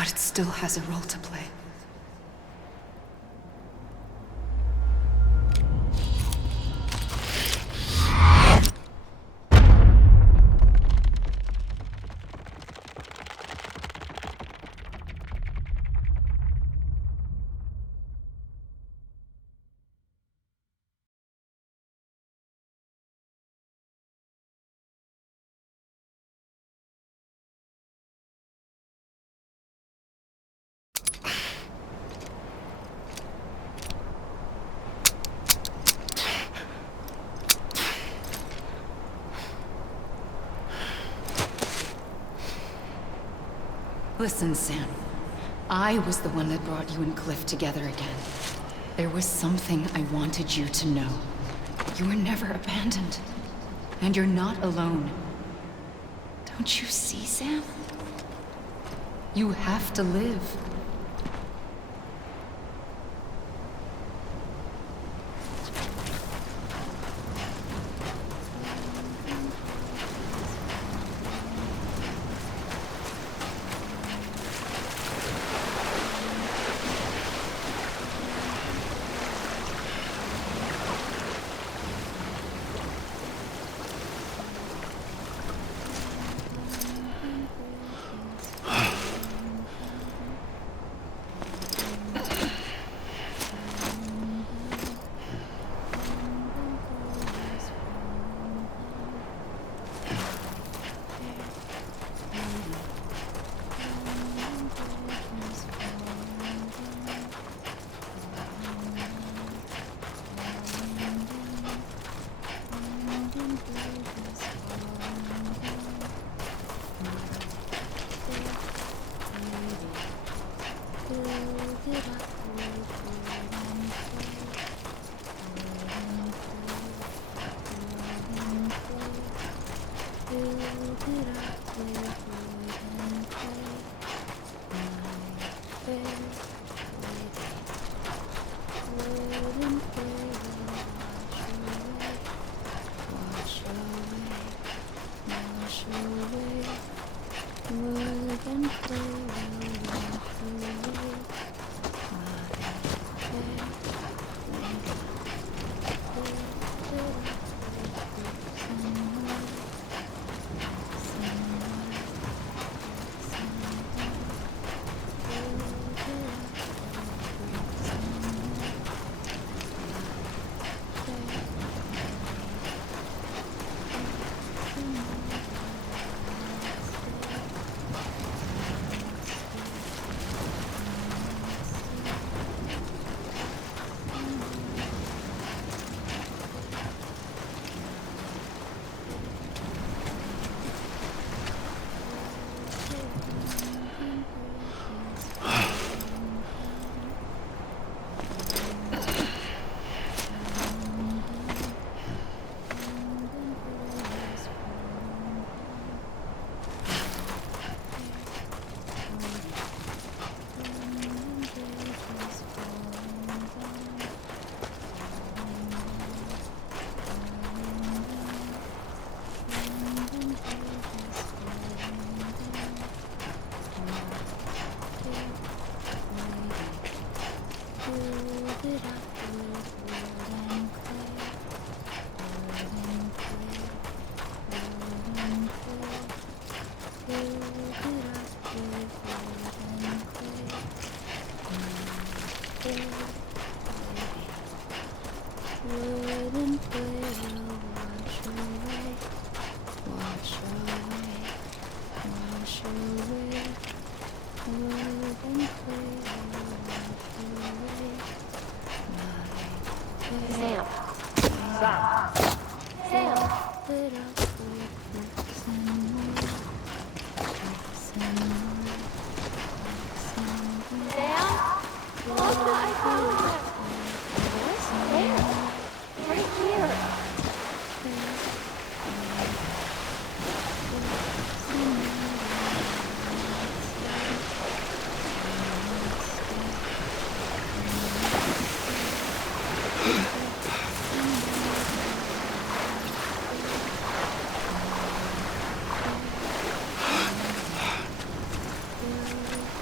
but it still has a role to play. Listen, Sam. I was the one that brought you and Cliff together again. There was something I wanted you to know. You were never abandoned. And you're not alone. Don't you see, Sam? You have to live.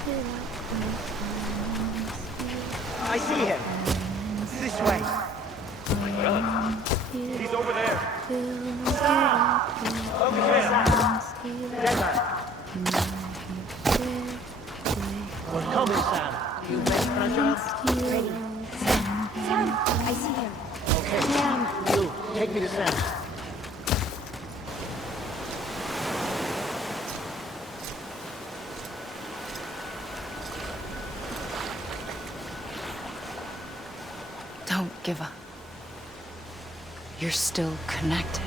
Good. I see him. This way. He's over there. Sam! Over here, Sam. Dead man. We're coming, Sam. You ready, fragile? Ready. Sam, I see him. Okay. You, take me to Sam. Don't give up. You're still connected.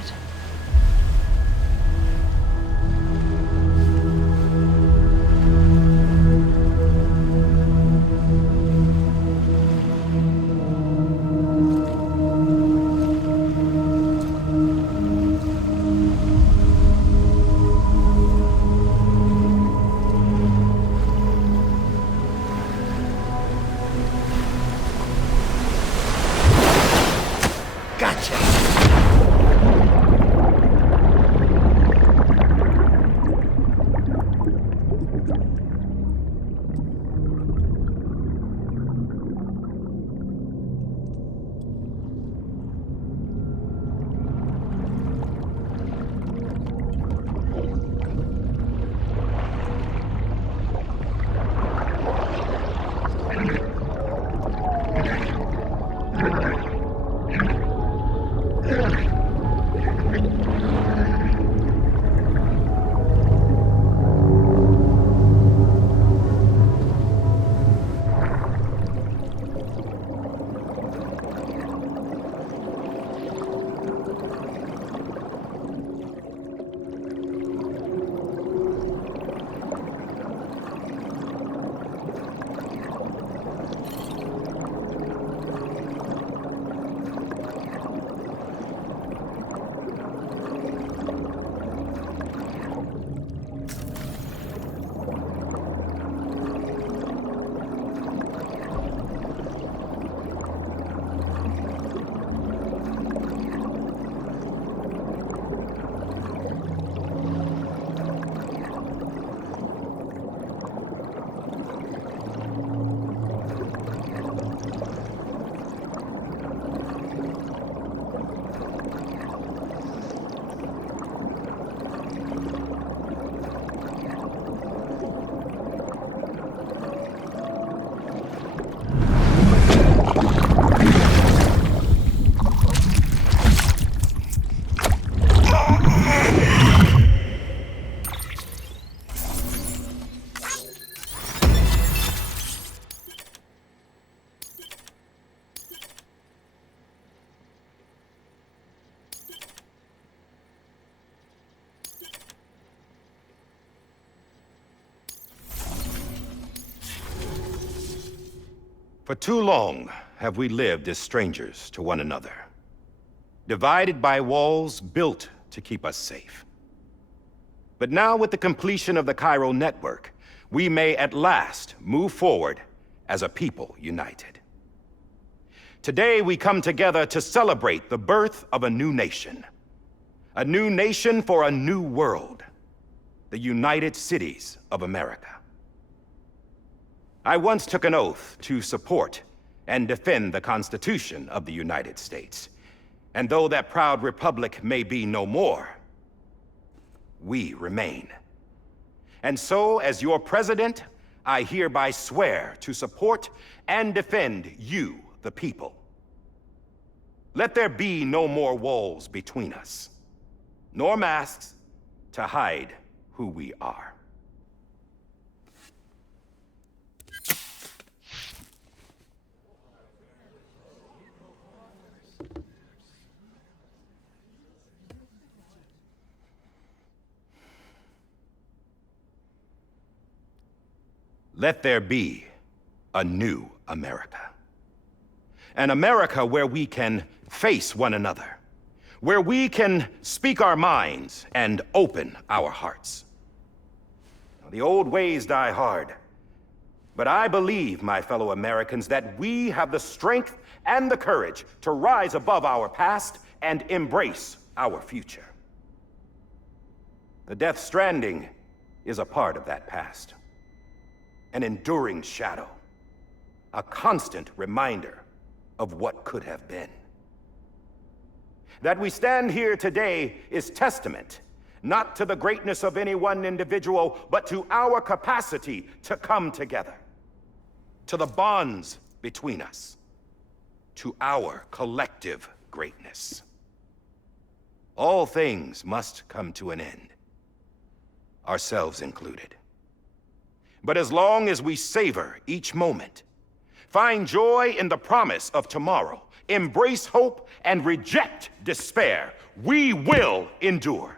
For too long have we lived as strangers to one another, divided by walls built to keep us safe. But now, with the completion of the Cairo network, we may at last move forward as a people united. Today, we come together to celebrate the birth of a new nation for a new world, the United Cities of America. I once took an oath to support and defend the Constitution of the United States. And though that proud republic may be no more, we remain. And so, as your president, I hereby swear to support and defend you, the people. Let there be no more walls between us, nor masks to hide who we are. Let there be a new America. An America where we can face one another, where we can speak our minds and open our hearts. The old ways die hard, but I believe, my fellow Americans, that we have the strength and the courage to rise above our past and embrace our future. The Death Stranding is a part of that past. An enduring shadow, a constant reminder of what could have been. That we stand here today is testament, not to the greatness of any one individual, but to our capacity to come together, to the bonds between us, to our collective greatness. All things must come to an end, ourselves included. But as long as we savor each moment, find joy in the promise of tomorrow, embrace hope, and reject despair, we will endure.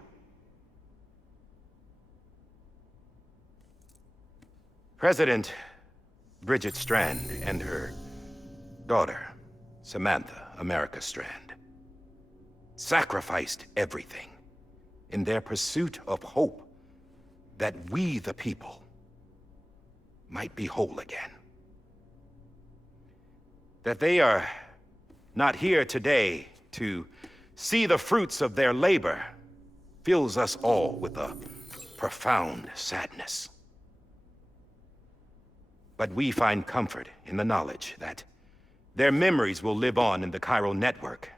President Bridget Strand and her daughter, Samantha America Strand, sacrificed everything in their pursuit of hope that we, the people, might be whole again. That they are not here today to see the fruits of their labor fills us all with a profound sadness. But we find comfort in the knowledge that their memories will live on in the chiral network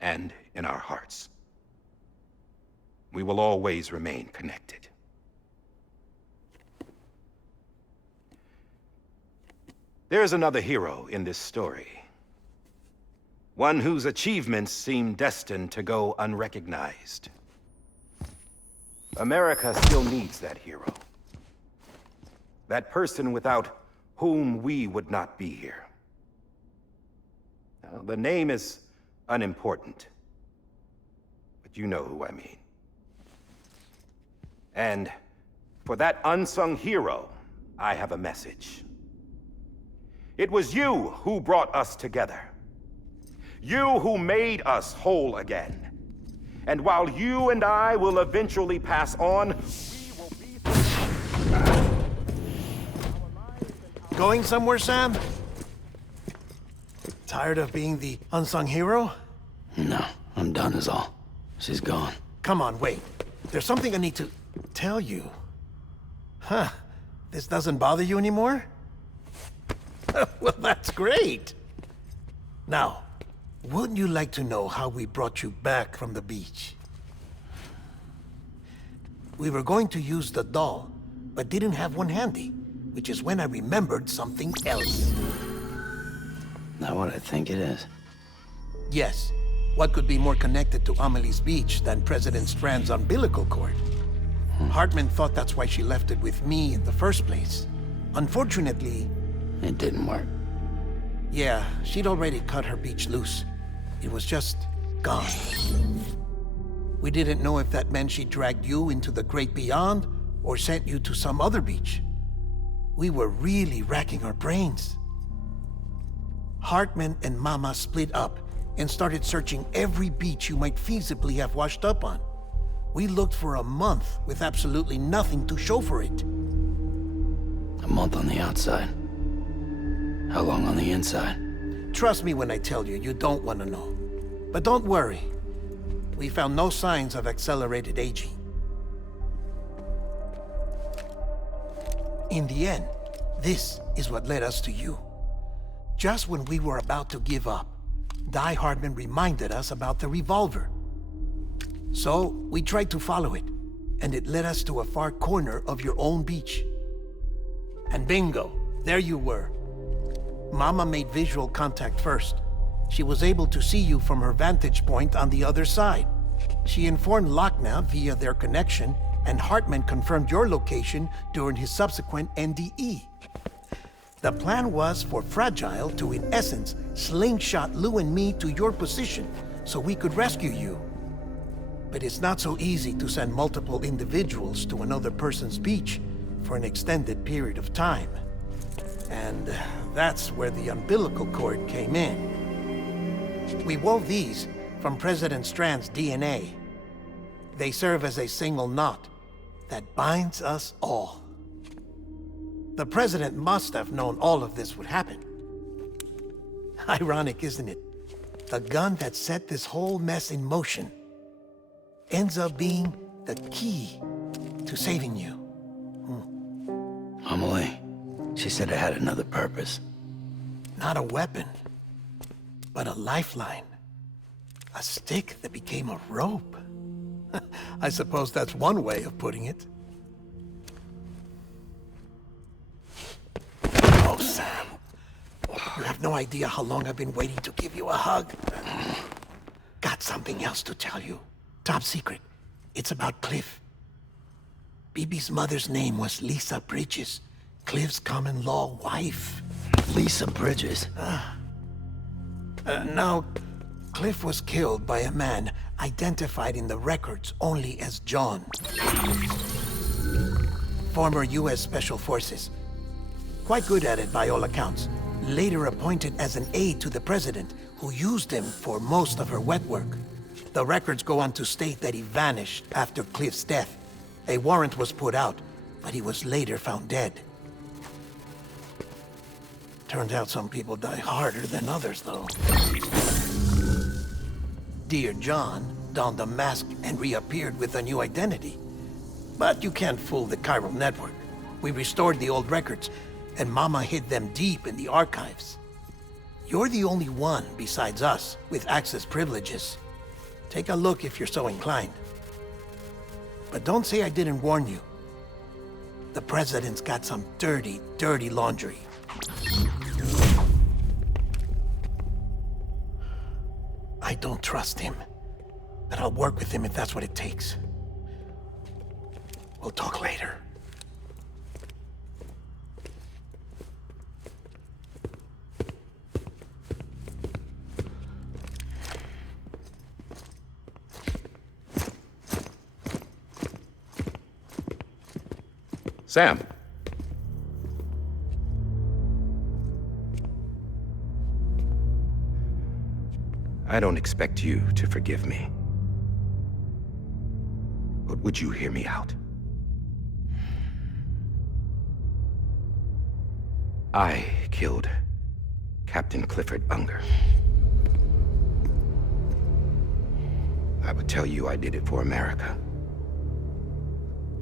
and in our hearts. We will always remain connected. There is another hero in this story. One whose achievements seem destined to go unrecognized. America still needs that hero. That person without whom we would not be here. Now, the name is unimportant, but you know who I mean. And for that unsung hero, I have a message. It was you who brought us together. You who made us whole again. And while you and I will eventually pass on, we will be... Going somewhere, Sam? Tired of being the unsung hero? No, I'm done is all. She's gone. Come on, wait. There's something I need to tell you. Huh. This doesn't bother you anymore? Well, that's great. Now, wouldn't you like to know how we brought you back from the beach? We were going to use the doll, but didn't have one handy, which is when I remembered something else. Not what I think it is. Yes. What could be more connected to Amelie's beach than President Strand's umbilical cord? Hartman thought that's why she left it with me in the first place. Unfortunately... It didn't work. Yeah, she'd already cut her beach loose. It was just gone. We didn't know if that meant she dragged you into the great beyond or sent you to some other beach. We were really racking our brains. Hartman and Mama split up and started searching every beach you might feasibly have washed up on. We looked for a month with absolutely nothing to show for it. A month on the outside. How long on the inside? Trust me when I tell you, you don't want to know. But don't worry. We found no signs of accelerated aging. In the end, this is what led us to you. Just when we were about to give up, Die Hartman reminded us about the revolver. So, we tried to follow it, and it led us to a far corner of your own beach. And bingo, there you were. Mama made visual contact first. She was able to see you from her vantage point on the other side. She informed Lochna via their connection, and Hartman confirmed your location during his subsequent NDE. The plan was for Fragile to, in essence, slingshot Lou and me to your position so we could rescue you. But it's not so easy to send multiple individuals to another person's beach for an extended period of time. And that's where the umbilical cord came in. We wove these from President Strand's DNA. They serve as a single knot that binds us all. The President must have known all of this would happen. Ironic, isn't it? The gun that set this whole mess in motion ends up being the key to saving you. Amelie, she said it had another purpose. Not a weapon, but a lifeline. A stick that became a rope. I suppose that's one way of putting it. Oh, Sam. You have no idea how long I've been waiting to give you a hug. Got something else to tell you. Top secret. It's about Cliff. Bibi's mother's name was Lisa Bridges, Cliff's common-law wife. Lisa Bridges. Now, Cliff was killed by a man identified in the records only as John. Former U.S. Special Forces. Quite good at it by all accounts. Later appointed as an aide to the president, who used him for most of her wet work. The records go on to state that he vanished after Cliff's death. A warrant was put out, but he was later found dead. Turns out some people die harder than others, though. Dear John donned a mask and reappeared with a new identity. But you can't fool the chiral network. We restored the old records, and Mama hid them deep in the archives. You're the only one besides us with access privileges. Take a look if you're so inclined. But don't say I didn't warn you. The president's got some dirty, dirty laundry. I don't trust him, but I'll work with him if that's what it takes. We'll talk later. Sam. I don't expect you to forgive me. But would you hear me out? I killed Captain Clifford Unger. I would tell you I did it for America.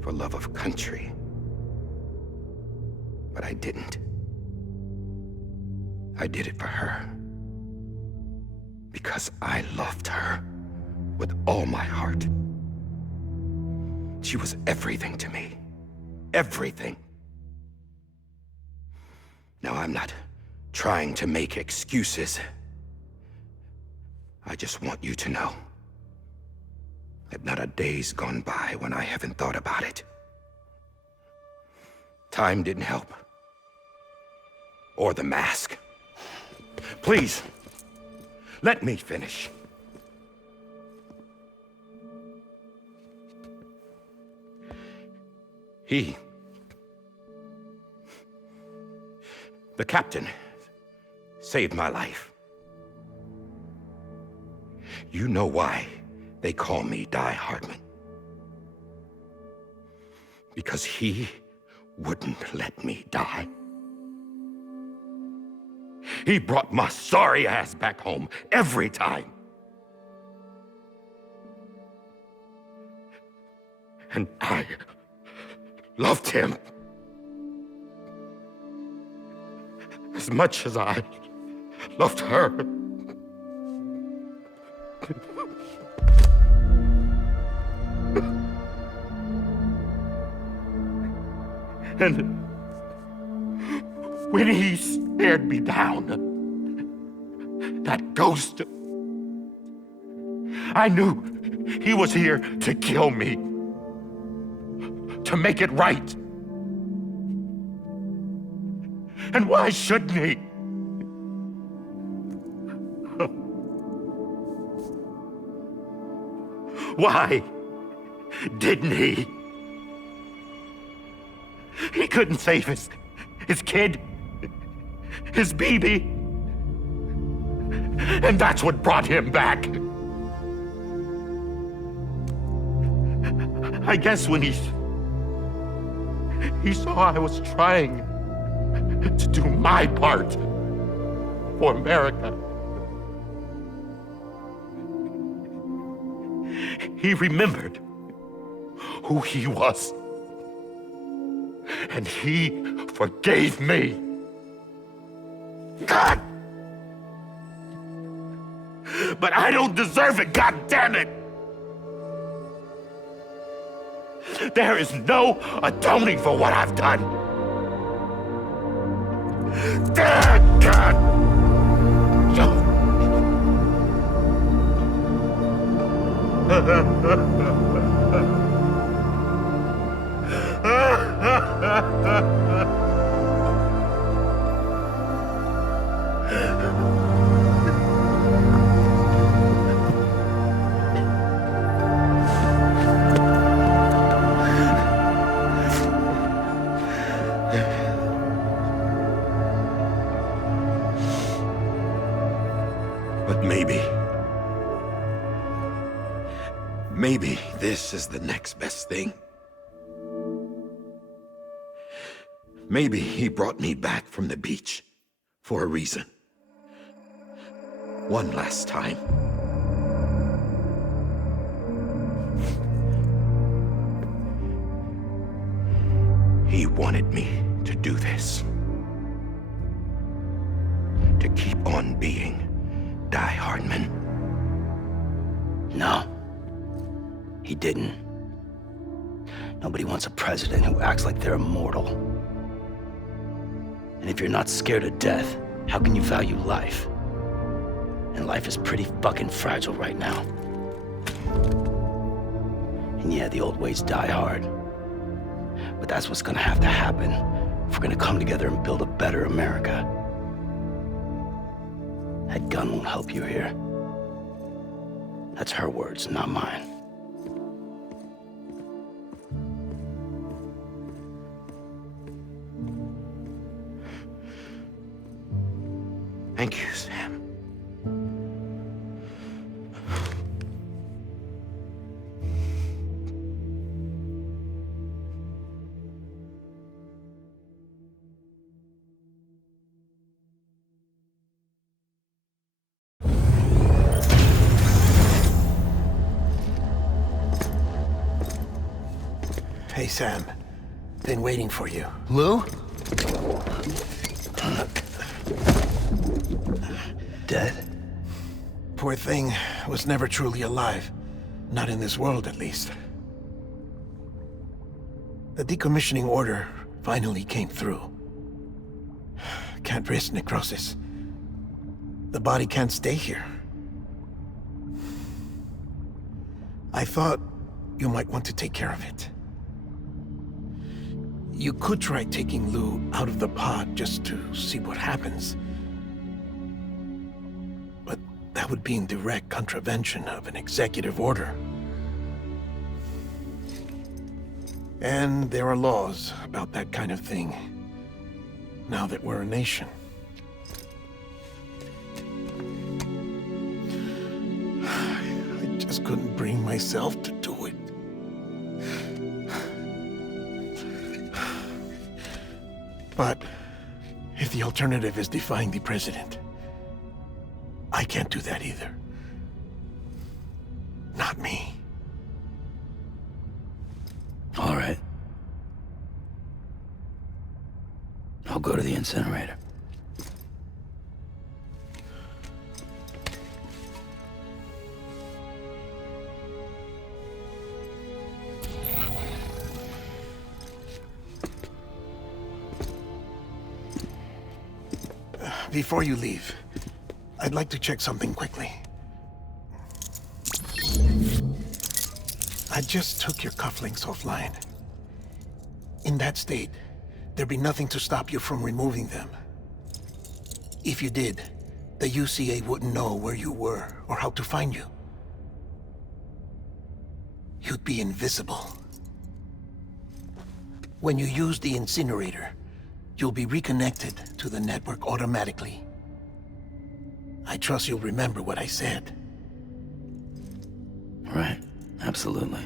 For love of country. But I didn't. I did it for her. Because I loved her with all my heart. She was everything to me. Everything. Now, I'm not trying to make excuses. I just want you to know that not a day's gone by when I haven't thought about it. Time didn't help. Or the mask. Please, let me finish. The captain, saved my life. You know why they call me Die Hardman. Because he wouldn't let me die. He brought my sorry ass back home every time. And I loved him as much as I loved her. And when he stared me down, that ghost, I knew he was here to kill me, to make it right. And why shouldn't he? Why didn't he? He couldn't save his kid, his baby. And that's what brought him back. I guess when he saw I was trying to do my part for America, he remembered who he was. And he forgave me. God but I don't deserve it, God damn it! There is no atoning for what I've done. God! But maybe this is the next best thing. Maybe he brought me back from the beach for a reason. One last time. He wanted me to do this. To keep on being Die Hardman. No. He didn't. Nobody wants a president who acts like they're immortal. And if you're not scared of death, how can you value life? And life is pretty fucking fragile right now. And yeah, the old ways die hard. But that's what's gonna have to happen if we're gonna come together and build a better America. That gun won't help you here. That's her words, not mine. Thank you, Sam. Hey, Sam. Been waiting for you. Lou? Dead? Poor thing was never truly alive. Not in this world, at least. The decommissioning order finally came through. Can't risk necrosis. The body can't stay here. I thought you might want to take care of it. You could try taking Lou out of the pod just to see what happens. But that would be in direct contravention of an executive order. And there are laws about that kind of thing, now that we're a nation. I just couldn't bring myself to do it. But if the alternative is defying the president, I can't do that either. Not me. All right. I'll go to the incinerator. Before you leave, I'd like to check something quickly. I just took your cufflinks offline. In that state, there'd be nothing to stop you from removing them. If you did, the UCA wouldn't know where you were or how to find you. You'd be invisible. When you use the incinerator, you'll be reconnected to the network automatically. I trust you'll remember what I said. Right, absolutely.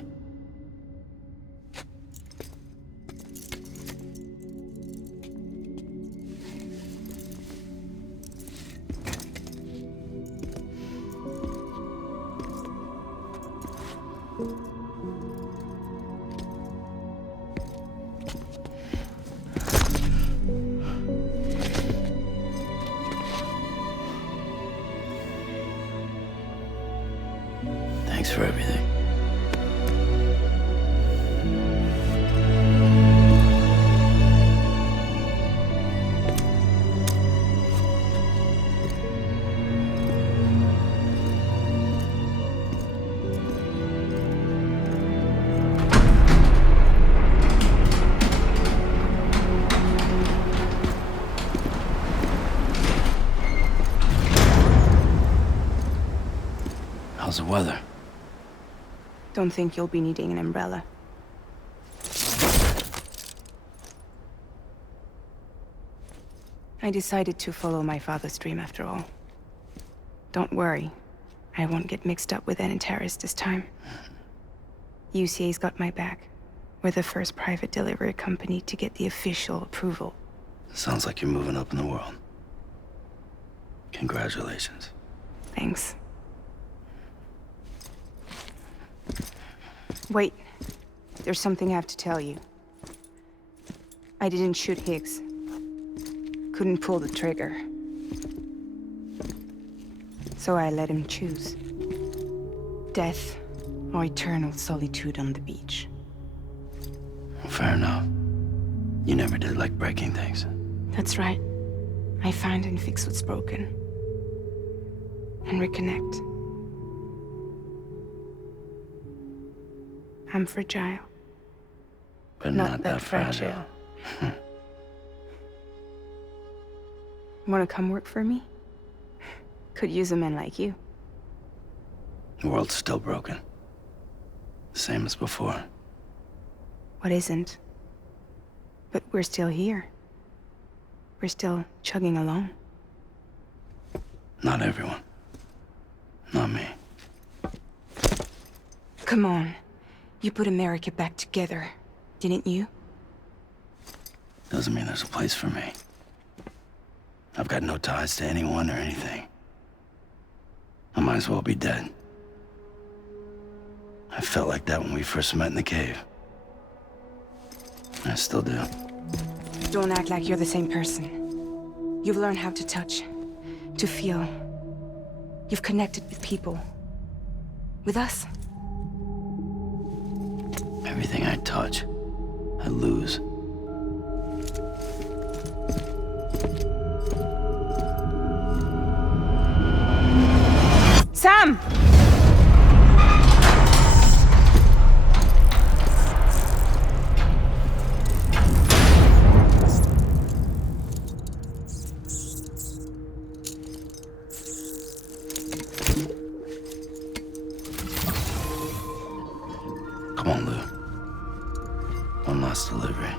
for everything. How's the weather? Don't think you'll be needing an umbrella. I decided to follow my father's dream after all. Don't worry, I won't get mixed up with any terrorists this time. UCA's got my back. We're the first private delivery company to get the official approval. Sounds like you're moving up in the world. Congratulations. Thanks. Wait, there's something I have to tell you. I didn't shoot Higgs. Couldn't pull the trigger. So I let him choose. Death or eternal solitude on the beach. Fair enough. You never did like breaking things. That's right. I find and fix what's broken. And reconnect. I'm fragile. But not that fragile. Wanna come work for me? Could use a man like you. The world's still broken. Same as before. What isn't? But we're still here. We're still chugging along. Not everyone. Not me. Come on. You put America back together, didn't you? Doesn't mean there's a place for me. I've got no ties to anyone or anything. I might as well be dead. I felt like that when we first met in the cave. I still do. Don't act like you're the same person. You've learned how to touch, to feel. You've connected with people. With us. Everything I touch, I lose. Sam! Come on, Lou. One last delivery.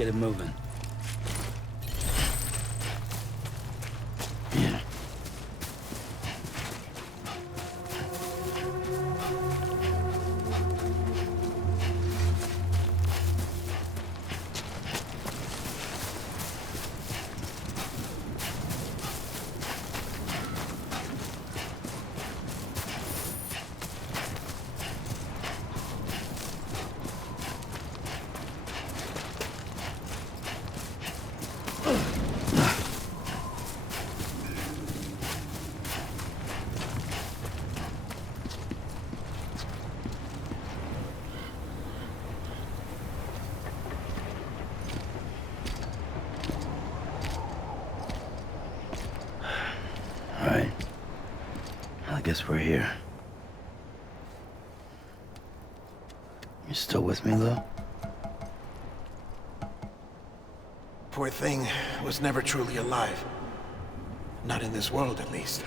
get it moving. Yeah. Alright. I guess we're here. You still with me, Lou? Poor thing was never truly alive. Not in this world, at least.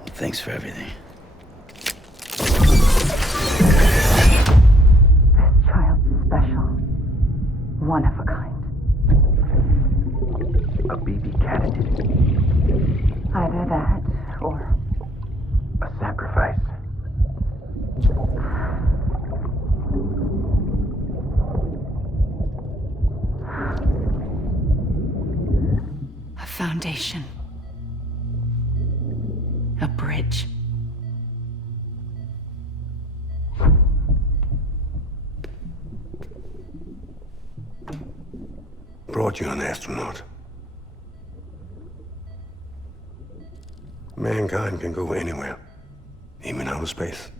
Well, thanks for everything. This child's special. One of a kind. A BB candidate. Either that, or... A sacrifice. a foundation. A bridge. Brought you an astronaut. Mankind can go anywhere, even outer space.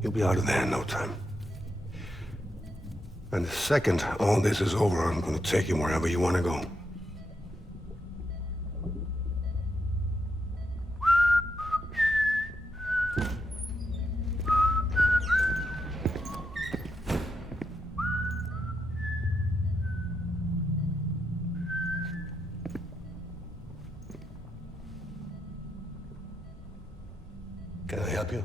You'll be out of there in no time. And the second all this is over, I'm gonna take you wherever you want to go. Can I help you?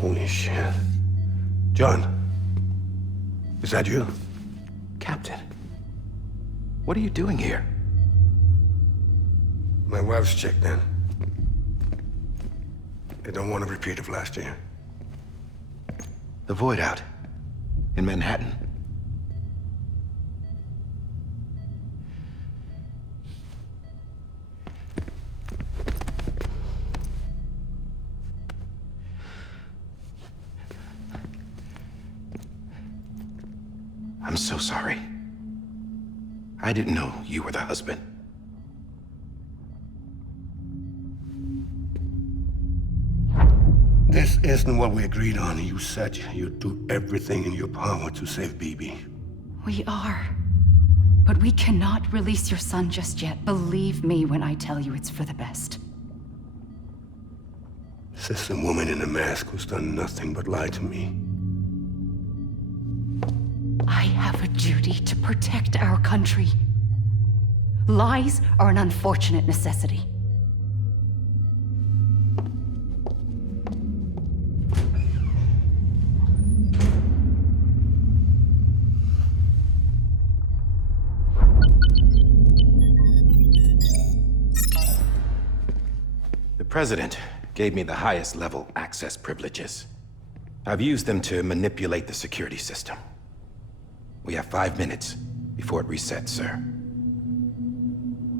Holy shit. John, is that you? Captain, what are you doing here? My wife's checked in. They don't want a repeat of last year. The Void out in Manhattan. I'm so sorry. I didn't know you were the husband. This isn't what we agreed on. You said you'd do everything in your power to save BB. We are. But we cannot release your son just yet. Believe me when I tell you it's for the best. This is a woman in a mask who's done nothing but lie to me. I have a duty to protect our country. Lies are an unfortunate necessity. The President gave me the highest level access privileges. I've used them to manipulate the security system. We have 5 minutes before it resets, sir.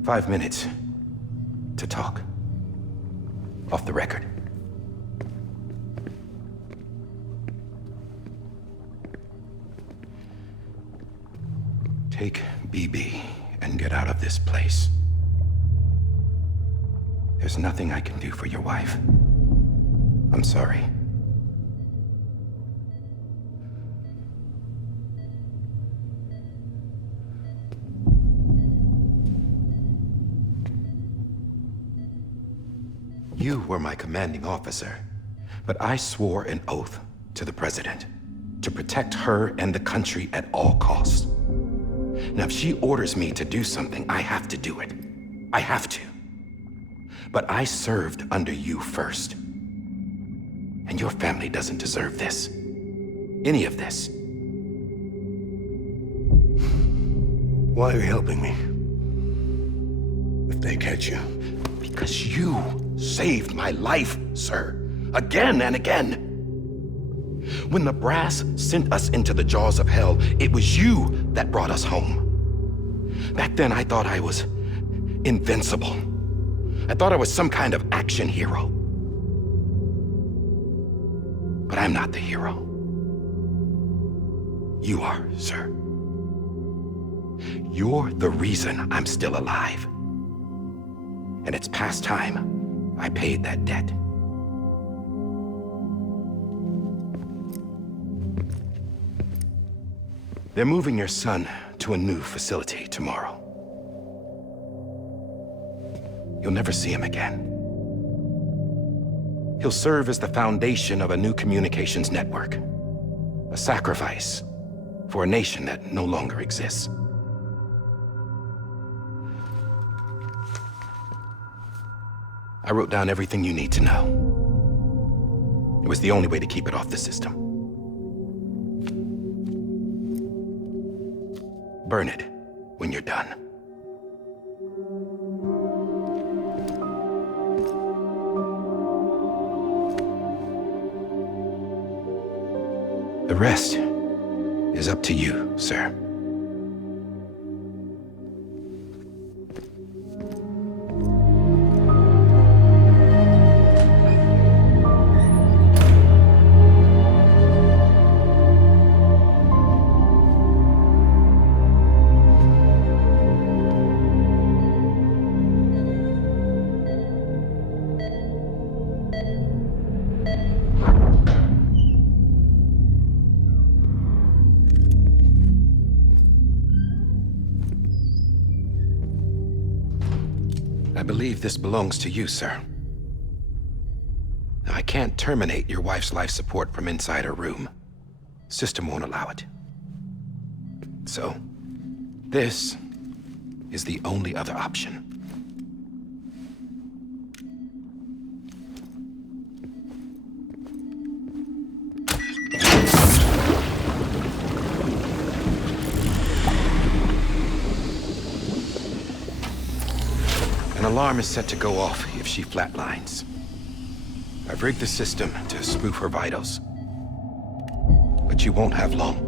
5 minutes to talk. Off the record. Take BB and get out of this place. There's nothing I can do for your wife. I'm sorry. You were my commanding officer, but I swore an oath to the President to protect her and the country at all costs. Now, if she orders me to do something, I have to do it. I have to. But I served under you first. And your family doesn't deserve this. Any of this. Why are you helping me? If they catch you. Because you saved my life, sir. Again and again. When the brass sent us into the jaws of hell, it was you that brought us home. Back then, I thought I was invincible. I thought I was some kind of action hero. But I'm not the hero. You are, sir. You're the reason I'm still alive. And it's past time I paid that debt. They're moving your son to a new facility tomorrow. You'll never see him again. He'll serve as the foundation of a new communications network. A sacrifice for a nation that no longer exists. I wrote down everything you need to know. It was the only way to keep it off the system. Burn it when you're done. The rest is up to you, sir. I believe this belongs to you, sir. Now, I can't terminate your wife's life support from inside her room. System won't allow it. So, this is the only other option. An alarm is set to go off if she flatlines. I've rigged the system to spoof her vitals. But you won't have long.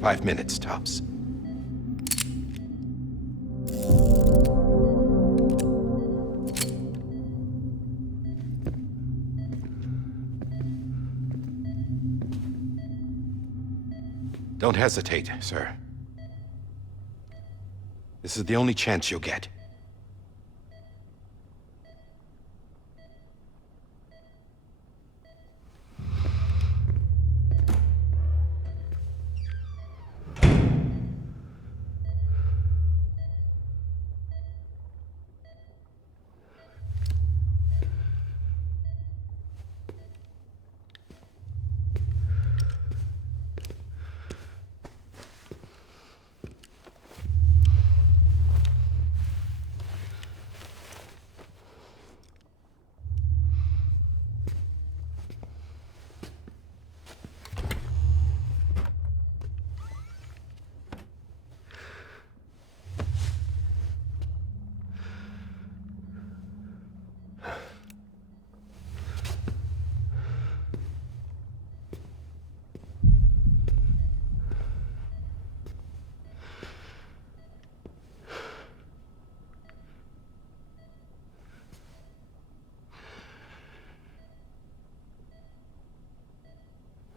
5 minutes, tops. Don't hesitate, sir. This is the only chance you'll get.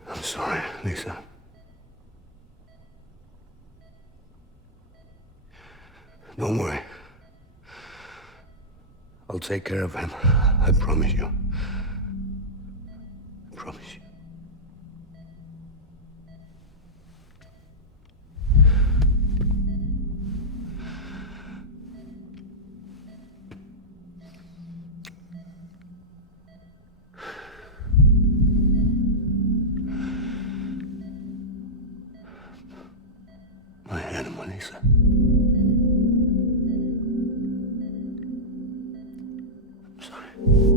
I'm sorry, Lisa. Don't worry. I'll take care of him. I promise you. I promise you. My animal, Lisa. sorry.